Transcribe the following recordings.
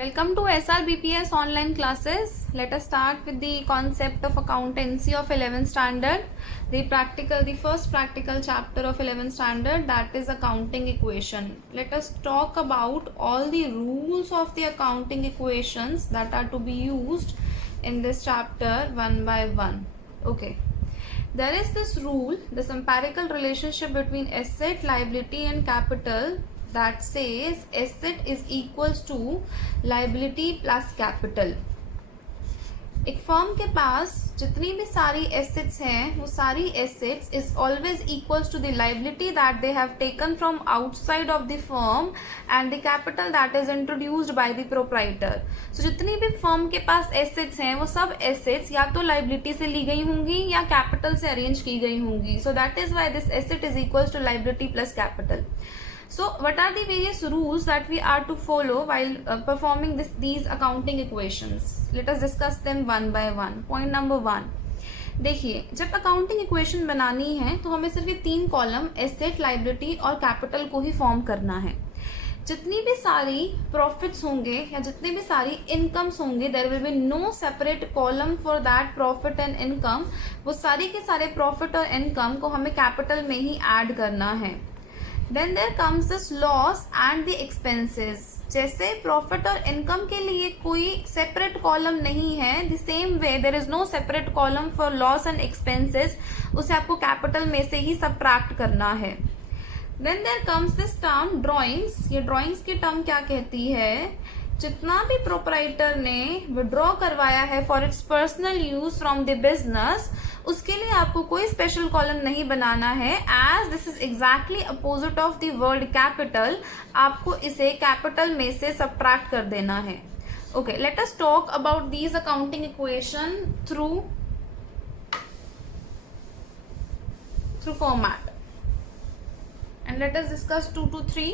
Welcome to SRBPS online classes. Let us start with the concept of accountancy of 11th standard. The first practical chapter of 11th standard, that is accounting equation. Let us talk about all the rules of the accounting equations that are to be used in this chapter one by one. Okay. There is this rule, this empirical relationship between asset, liability and capital that says asset is equals to liability plus capital. एक firm के पास जितनी भी सारी assets हैं वो सारी assets is always equals to the liability that they have taken from outside of the firm and the capital that is introduced by the proprietor. So जितनी भी फर्म के पास एसेट्स हैं वो सब एसेट्स या तो लाइबिलिटी से ली गई होंगी या कैपिटल से अरेंज की गई होंगी. So that is why this asset is equals to liability plus capital. So what are the various rules that we are to follow while performing these accounting equations? Let us discuss them one by one. Point number 1. देखिए, जब accounting equation बनानी है तो हमें सिर्फ ये 3 column asset, liability और capital को ही फॉर्म करना है. जितनी भी सारी प्रॉफिट्स होंगे या जितनी भी सारी इनकम्स होंगे, there will be no separate column for that profit and income. वो सारी के सारे प्रॉफिट और इनकम को हमें कैपिटल में ही ऐड करना है. Then there comes this loss and the expenses. जैसे प्रॉफिट और इनकम के लिए कोई सेपरेट कॉलम नहीं है, the same way there is no separate column for loss and expenses. उसे आपको कैपिटल में से ही सबट्रैक्ट करना है. Then there comes this term drawings. ये ड्रॉइंग्स की टर्म क्या कहती है? जितना भी प्रोपराइटर ने विड्रॉ करवाया है for its personal use from the business, उसके लिए आपको कोई स्पेशल कॉलम नहीं बनाना है. As this is exactly opposite of the word capital, आपको इसे कैपिटल में से सबट्रैक्ट कर देना है. Okay, let us talk about these accounting equation through format and let us discuss 2 to 3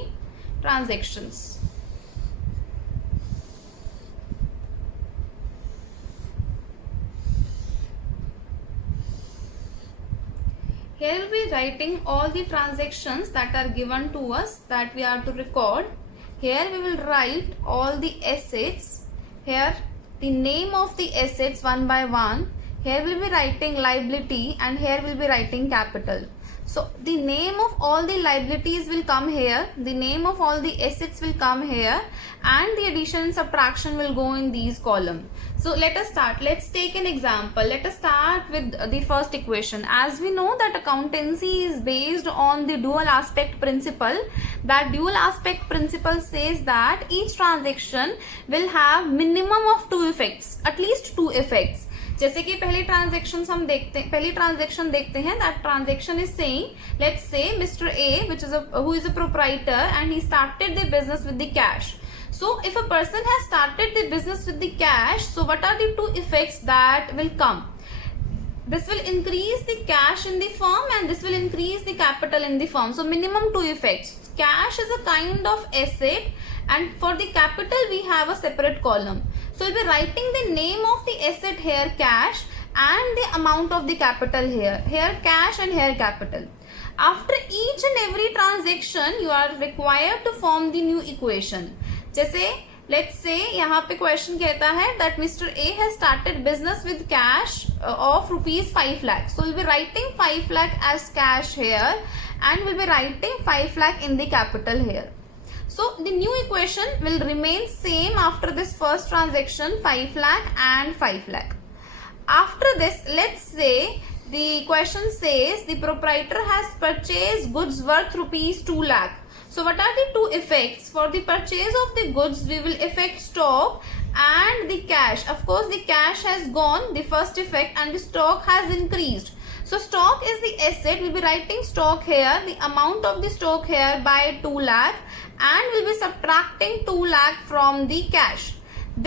transactions. Here we will be writing all the transactions that are given to us that we are to record. Here we will write all the assets. Here the name of the assets one by one. Here we will be writing liability and here we will be writing capital. So the name of all the liabilities will come here, the name of all the assets will come here, and the addition and subtraction will go in these columns. So let us start. Let's take an example. Let us start with the first equation. As we know that accountancy is based on the dual aspect principle. That dual aspect principle says that each transaction will have minimum of 2 effects, at least 2 effects. जैसे कि पहली transaction देखते हैं. That transaction is saying, let's say mister A which is who is a proprietor and he started the business with the cash. So if a person has started the business with the cash, so what are the 2 effects that will come? This will increase the cash in the firm and this will increase the capital in the firm. So minimum 2 effects. Cash is a kind of asset and for the capital we have a separate column. So we'll be writing the name of the asset here cash and the amount of the capital here cash and here capital. After each and every transaction you are required to form the new equation. जैसे let's say यहाँ पे question कहता है that Mr. A has started business with cash of rupees 5 lakh. So we'll be writing 5 lakh as cash here and we'll be writing 5 lakh in the capital here. So the new equation will remain same after this first transaction, 5 lakh and 5 lakh. After this, let's say the question says the proprietor has purchased goods worth rupees 2 lakh. So what are the 2 effects? For the purchase of the goods, we will affect stock and the cash. Of course, the cash has gone, the first effect, and the stock has increased. So stock is the asset. We'll be writing stock here, the amount of the stock here by 2 lakh, and we'll be subtracting 2 lakh from the cash.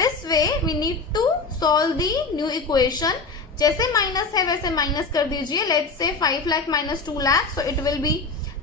This way we need to solve the new equation. जैसे minus है वैसे minus कर दीजिए. Let's say 5 lakh minus 2 lakh, so it will be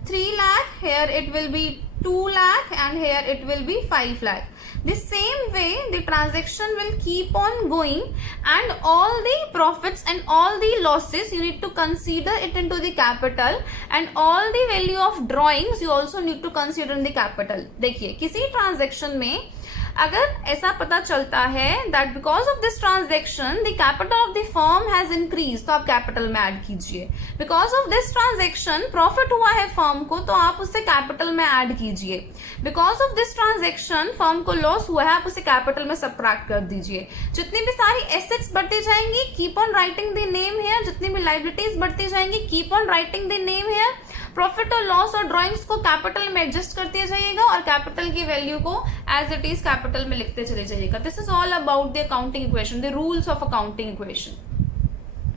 3 lakh, here it will be 2 lakh and here it will be 5 lakh. The same way the transaction will keep on going and all the profits and all the losses you need to consider it into the capital and all the value of drawings you also need to consider in the capital. देखिए किसी transaction में अगर ऐसा पता चलता है that because of this transaction the capital of the firm has increase, तो आप कैपिटल में ऐड कीजिए। Because of this transaction profit हुआ है फर्म को, तो आप उसे कैपिटल में ऐड कीजिए। Because of this transaction firm को लॉस हुआ है, आप उसे कैपिटल में सबट्रैक्ट कर दीजिए। जितनी भी सारी एसेट्स बढ़ती जाएंगी, keep on writing the name here. जितनी भी लायबिलिटीज बढ़ती जाएंगी, keep on writing the name here. Profit और लॉस और ड्राइंग्स को कैपिटल में एडजस्ट करते जाइएगा और कैपिटल की वैल्यू को एज इट इज कैपिटल में लिखते चले जाइएगा। This is all about the accounting equation, the rules of accounting equation.